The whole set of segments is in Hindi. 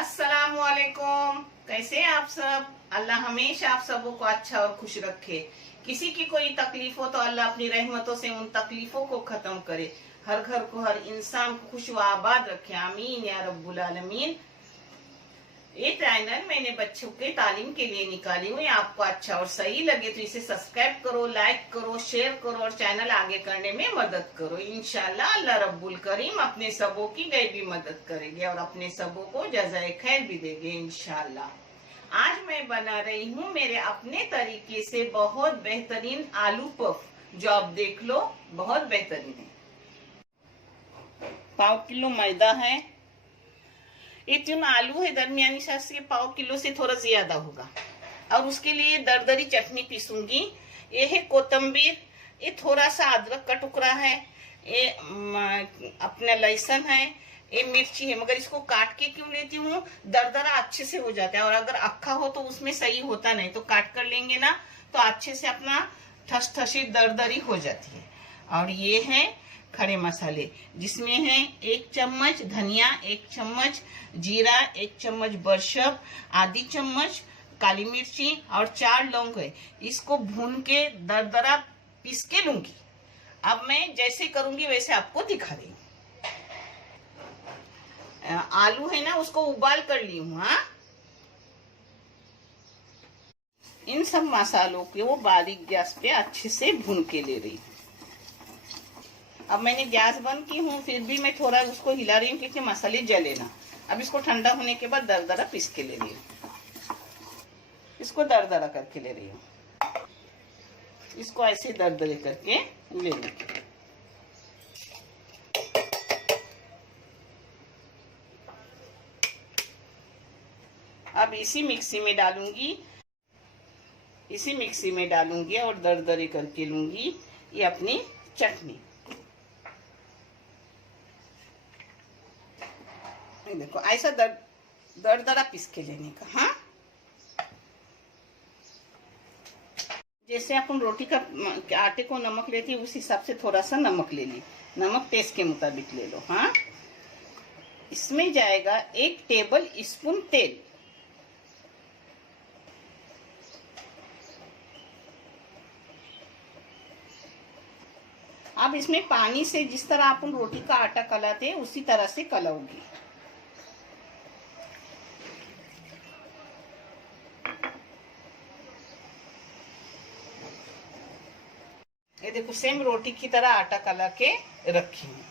अस्सलामुअलैकुम। कैसे हैं आप सब? अल्लाह हमेशा आप सबों को अच्छा और खुश रखे। किसी की कोई तकलीफ हो तो अल्लाह अपनी रहमतों से उन तकलीफों को खत्म करे। हर घर को, हर इंसान को खुश व आबाद रखे। आमीन या रब्बुल आलमीन। ये चैनल मैंने बच्चों के तालीम के लिए निकाली हुई। आपको अच्छा और सही लगे तो इसे सब्सक्राइब करो, लाइक करो, शेयर करो और चैनल आगे करने में मदद करो। इंशाल्लाह अल्लाह रब्बुल करीम अपने सबों की गैबी मदद करेंगे और अपने सबों को जज़ाए खैर भी देंगे इंशाल्लाह। आज मैं बना रही हूँ मेरे अपने तरीके से बहुत बेहतरीन आलू पफ, जो आप देख लो बहुत बेहतरीन है। 1/4 किलो मैदा है, ये तीन आलू है दरमियानी साइज के, 1/4 किलो से थोड़ा ज्यादा होगा। और उसके लिए दरदरी चटनी पीसूंगी। ये है कोतंबीर, ये थोड़ा सा अदरक का टुकड़ा है, ये अपना लहसुन है, ये मिर्ची है। मगर इसको काट के क्यों लेती हूँ, दरदरा अच्छे से हो जाता है। और अगर अक्खा हो तो उसमें सही होता नहीं, तो काट कर लेंगे ना तो अच्छे से अपना ठस ठसी दरदरी हो जाती है। और ये है खड़े मसाले, जिसमें है 1 चम्मच धनिया, 1 चम्मच जीरा, 1 चम्मच बरशब, आधी चम्मच काली मिर्ची और 4 लौंग है। इसको भून के दरदरा पीस के लूंगी। अब मैं जैसे करूंगी वैसे आपको दिखा रही हूँ। आलू है ना, उसको उबाल कर ली हूँ। हाँ, इन सब मसालों को वो बारीक गैस पे अच्छे से भून के ले रही हूँ। अब मैंने गैस बंद की हूँ, फिर भी मैं थोड़ा उसको हिला रही हूँ क्योंकि मसाले जले ना। अब इसको ठंडा होने के बाद दरदरा पीस के ले रही हूँ। इसको दरदरा करके ले रही हूँ। इसको ऐसे दरदरे करके ले लूँगी। अब इसी मिक्सी में डालूंगी और दरदरे करके लूंगी ये अपनी चटनी। देखो ऐसा दरदरा पीस के लेने का। हाँ, जैसे अपन रोटी का आटे को नमक लेती है उस हिसाब से थोड़ा सा नमक ले ली। नमक टेस्ट के मुताबिक ले लो। हाँ, इसमें जाएगा 1 टेबल स्पून तेल। अब इसमें पानी से जिस तरह अपन रोटी का आटा कलाते हैं उसी तरह से कलाऊंगी। ये देखो सेम रोटी की तरह आटा कला के रखी हूँ।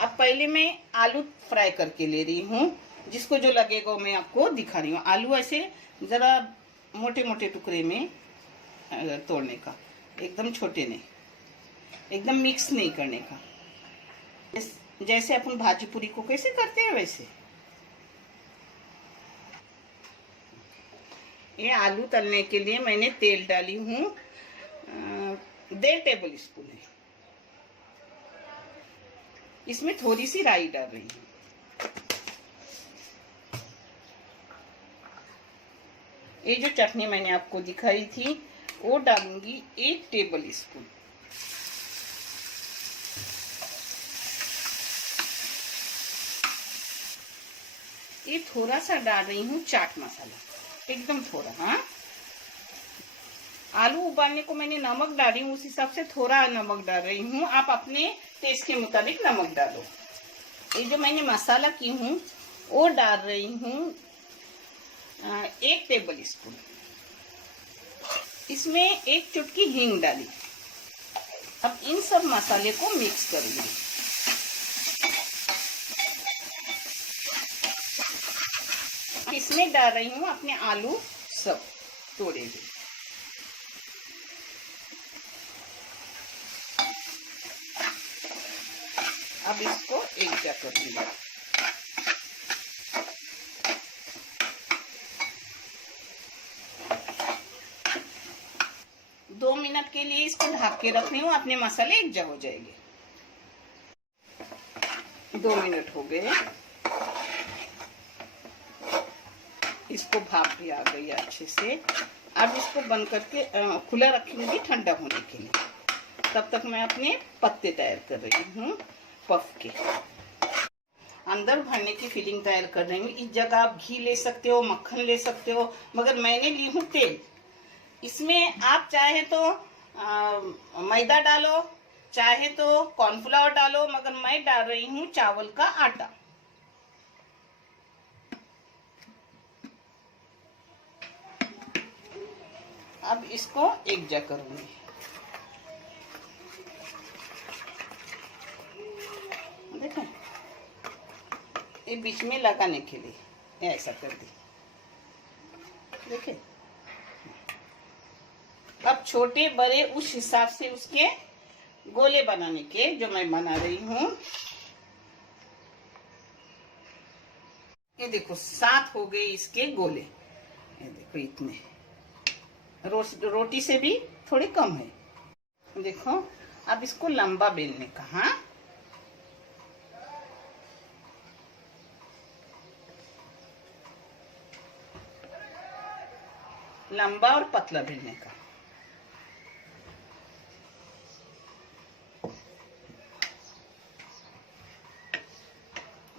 अब पहले मैं आलू फ्राई करके ले रही हूँ, जिसको जो लगेगा मैं आपको दिखा रही हूँ। आलू ऐसे जरा मोटे मोटे टुकड़े में तोड़ने का, एकदम छोटे नहीं, एकदम मिक्स नहीं करने का। जैसे अपन भाजी पूरी को कैसे करते हैं वैसे। ये आलू तलने के लिए मैंने तेल डाली हूँ, 1.5 टेबल स्पून है। इसमें थोड़ी सी राई डाल रही हूँ। ये जो चटनी मैंने आपको दिखाई थी वो डालूंगी 1 टेबल स्पून। ये थोड़ा सा डाल रही हूँ चाट मसाला, एकदम थोड़ा। हाँ, आलू उबालने को मैंने नमक डाली हूँ, उस हिसाब से थोड़ा नमक डाल रही हूँ। आप अपने टेस्ट के मुताबिक नमक डालो। ये जो मैंने मसाला की हूँ वो डाल रही हूँ 1 टेबल स्पून। इसमें 1 चुटकी हींग डाली। अब इन सब मसाले को मिक्स करूंगी। इसमें डाल रही हूँ अपने आलू सब तोड़े हुए। अब इसको एक जगह कर दूंगा। दो मिनट के लिए इसको ढक के रख रही हूँ, अपने मसाले एक जगह हो जाएंगे। 2 मिनट हो गए, इसको भाप भी आ गई अच्छे से। अब इसको बंद करके खुला रखूंगी ठंडा होने के लिए। तब तक मैं अपने पत्ते तैयार कर रही हूँ पफ के। अंदर भरने की फिलिंग तैयार कर रही हूँ। इस जगह आप घी ले सकते हो, मक्खन ले सकते हो, मगर मैंने ली हूँ तेल। इसमें आप चाहे तो मैदा डालो, चाहे तो कॉर्नफ्लावर डालो, मगर मैं डाल रही हूँ चावल का आटा। अब इसको एक जगह करूंगी। देखें, ये बीच में लगाने के लिए ऐसा कर दी। देखिए, अब छोटे बड़े उस हिसाब से उसके गोले बनाने के जो मैं बना रही हूँ। ये देखो 7 हो गए इसके गोले। ये देखो इतने, रोटी से भी थोड़ी कम है। देखो अब इसको लंबा बेलने का। हाँ, लंबा और पतला बेलने का।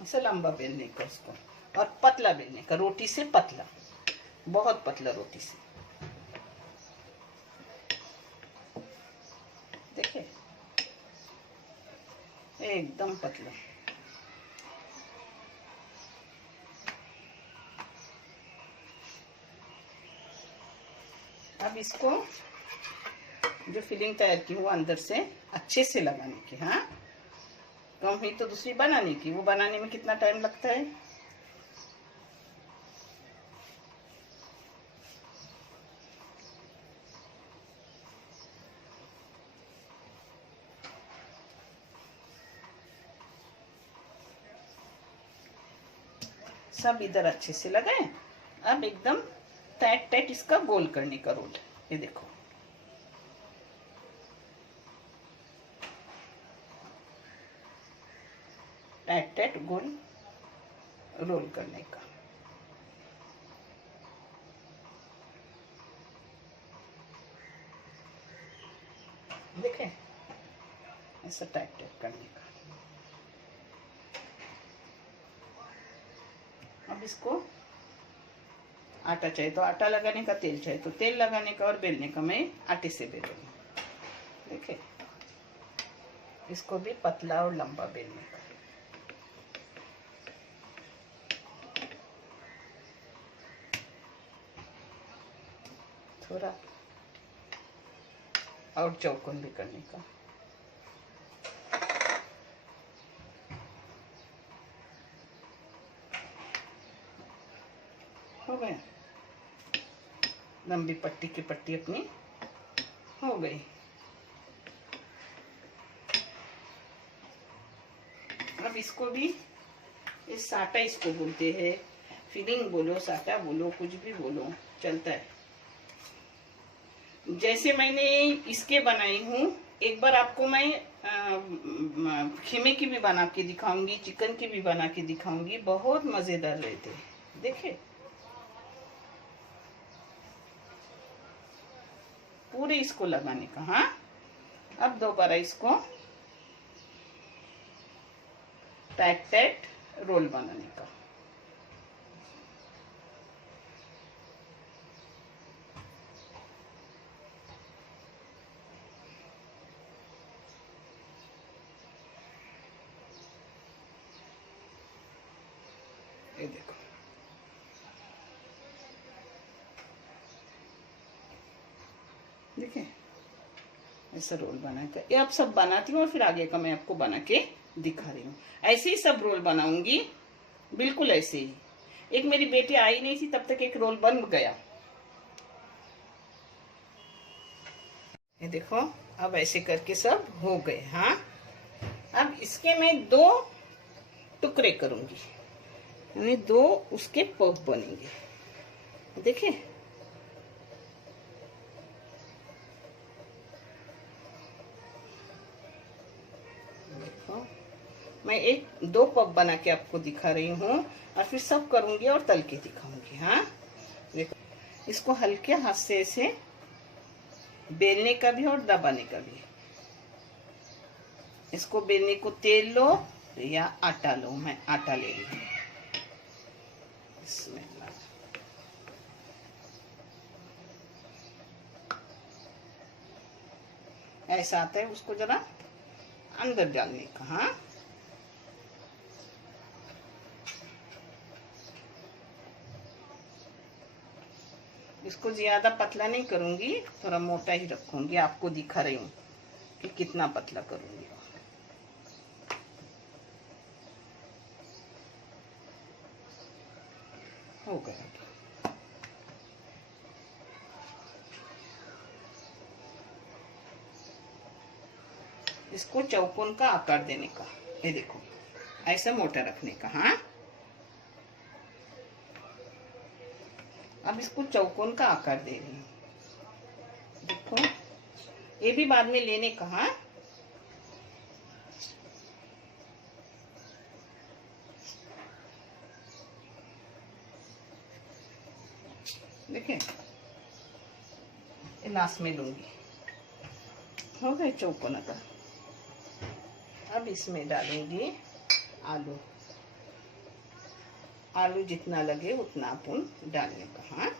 ऐसे लंबा बेलने का उसको, और पतला बेलने का, रोटी से पतला, बहुत पतला रोटी से। देखिए एकदम पतला। अब इसको जो फिलिंग तैयार की वो अंदर से अच्छे से लगाने की। हाँ, कम हुई तो दूसरी बनाने की। वो बनाने में कितना टाइम लगता है। सब इधर अच्छे से लगाए। अब एकदम टाइट टाइट इसका गोल करने का रोल। ये देखो, टाइट टाइट गोल रोल करने का। देखें, ऐसा टाइट टाइट करने का। अब इसको आटा चाहिए तो आटा लगाने का, तेल चाहिए तो तेल लगाने का, और बेलने का मैं आटे से बेलूंगी। देखिए, इसको भी पतला और लंबा बेलने का। थोड़ा और चौकोन भी करने का। हो गया, लंबी पट्टी की पट्टी अपनी हो गई। अब इसको भी, इस साटा इसको बोलते हैं, फिलिंग बोलो, साटा बोलो, कुछ भी बोलो, चलता है। जैसे मैंने इसके बनाई हूँ, एक बार आपको मैं खीमे की भी बना के दिखाऊंगी, चिकन की भी बना के दिखाऊंगी, बहुत मजेदार रहते हैं। देखिए, पूरे इसको लगाने का। हाँ, अब दोबारा इसको टाइट टाइट रोल बनाने का। ये देखो, देखिए ऐसा रोल बना के ये आप सब बनाती हूँ, और फिर आगे का मैं आपको बना के दिखा रही हूँ। ऐसे ही सब रोल बनाऊंगी, बिल्कुल ऐसे ही। एक मेरी बेटी आई नहीं थी, तब तक एक रोल बन गया। ये देखो, अब ऐसे करके सब हो गए। हाँ, अब इसके मैं 2 टुकड़े करूंगी, यानी 2 उसके पफ बनेंगे। देखिए, देखो मैं 2 पफ बना के आपको दिखा रही हूँ, और फिर सब करूंगी और तल के दिखाऊंगी। हाँ, देखो, इसको हल्के हाथ से ऐसे बेलने का भी और दबाने का भी। इसको बेलने को तेल लो, या आटा लो, मैं आटा ले रही हूँ। इसमें ऐसा आता है, उसको जरा अंदर डालने का। हाँ, इसको ज्यादा पतला नहीं करूंगी, थोड़ा मोटा ही रखूंगी। आपको दिखा रही हूँ कि कितना पतला करूंगी। हो गया। इसको चौकोन का आकार देने का, ये देखो ऐसा मोटा रखने का। हाँ, अब इसको चौकोन का आकार दे रही हूँ। देखो, ये भी बाद में लेने का। हाँ, देखें, ये लास्ट में लूंगी। हो गए चौकोन का। अब इसमें डालूंगी आलू। आलू जितना लगे उतना अपन डालने का। हाँ,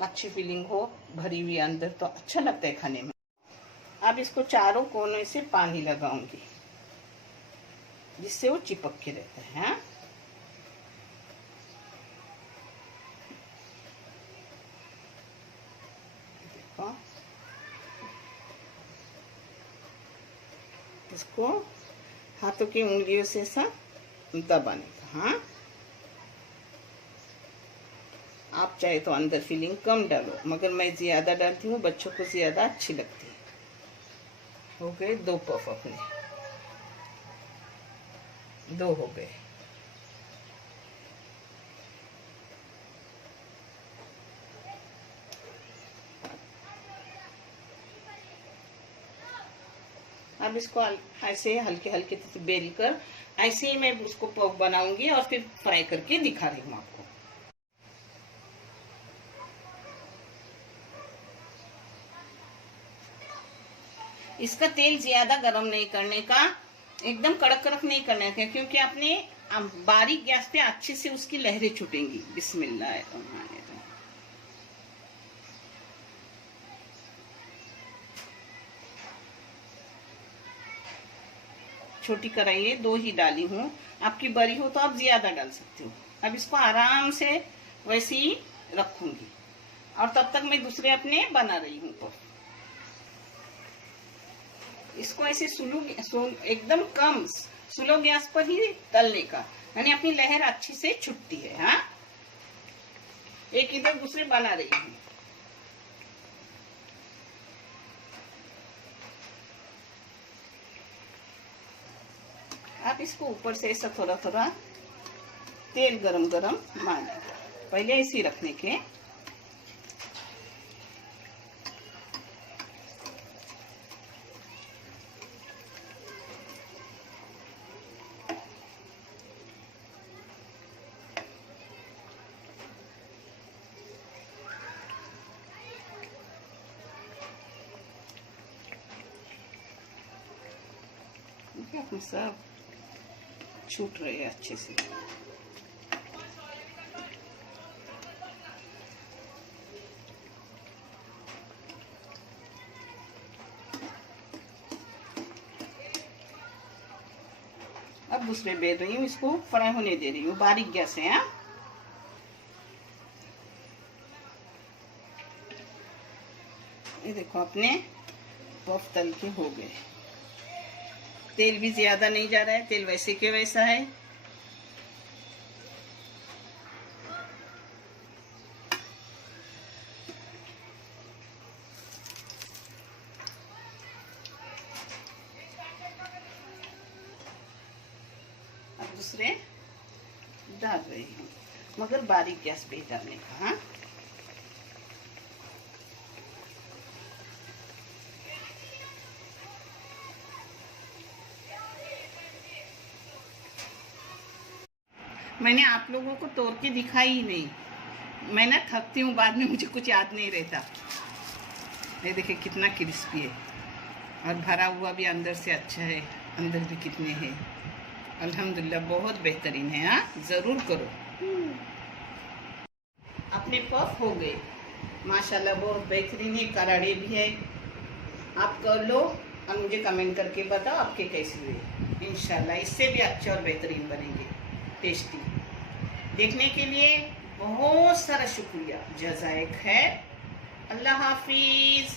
अच्छी फीलिंग हो, भरी हुई अंदर, तो अच्छा लगता है खाने में। अब इसको चारों कोनों से पानी लगाऊंगी, जिससे वो चिपक के रहता है। हाँ, देखो, इसको हाथों की उंगलियों से ऐसा दबाने का। हाँ, आप चाहे तो अंदर फिलिंग कम डालो, मगर मैं ज्यादा डालती हूँ, बच्चों को ज्यादा अच्छी लगती है। हो गए 2 पफ, अपने 2 हो गए। अब इसको ऐसे हल्के हल्के बेल कर ऐसे ही मैं उसको पफ बनाऊंगी और फिर फ्राई करके दिखा रही हूँ आपको। इसका तेल ज्यादा गर्म नहीं करने का, एकदम कड़क कड़क नहीं करने का, क्योंकि आपने बारीक गैस पे अच्छे से उसकी लहरें छूटेंगी। बिस्मिल्लाह। छोटी कढ़ाई है, 2 ही डाली हूँ। आपकी बड़ी हो तो आप ज्यादा डाल सकते हो। अब इसको आराम से वैसे ही रखूंगी, और तब तक मैं दूसरे अपने बना रही हूँ। तो इसको ऐसे एकदम कम स्लो गैस पर ही तलने का, यानी अपनी लहर अच्छी से छुटती है। हाँ, एक इधर दूसरे बना रही हूँ। आप इसको ऊपर से ऐसा थोड़ा थोड़ा तेल गरम गरम मारना, पहले इसी रखने के। अपने सब छूट रहे हैं अच्छे से। अब दूसरे बेल रही हूँ, इसको फ्राई होने दे रही हूँ, बारीक गैस है। हाँ, ये देखो अपने पफ तल के हो गए। तेल भी ज्यादा नहीं जा रहा है, तेल वैसे के वैसा है। अब दूसरे डाल रही हूँ, मगर बारीक गैस पे डालने का। हाँ, मैंने आप लोगों को तोड़ के दिखाई ही नहीं, मैं ना थकती हूँ, बाद में मुझे कुछ याद नहीं रहता। ये देखिए कितना क्रिस्पी है और भरा हुआ भी अंदर से अच्छा है, अंदर भी कितने हैं। अल्हम्दुलिल्लाह बहुत बेहतरीन है। हाँ, ज़रूर करो। अपने पफ हो गए माशाल्लाह, बहुत बेहतरीन है, करारे भी है। आप कर लो और मुझे कमेंट करके बताओ आपके कैसे हुए। इंशाल्लाह इससे भी अच्छे और बेहतरीन बनेंगे, टेस्टी। देखने के लिए बहुत सारा शुक्रिया, जज़ाए खैर। अल्लाह हाफिज़।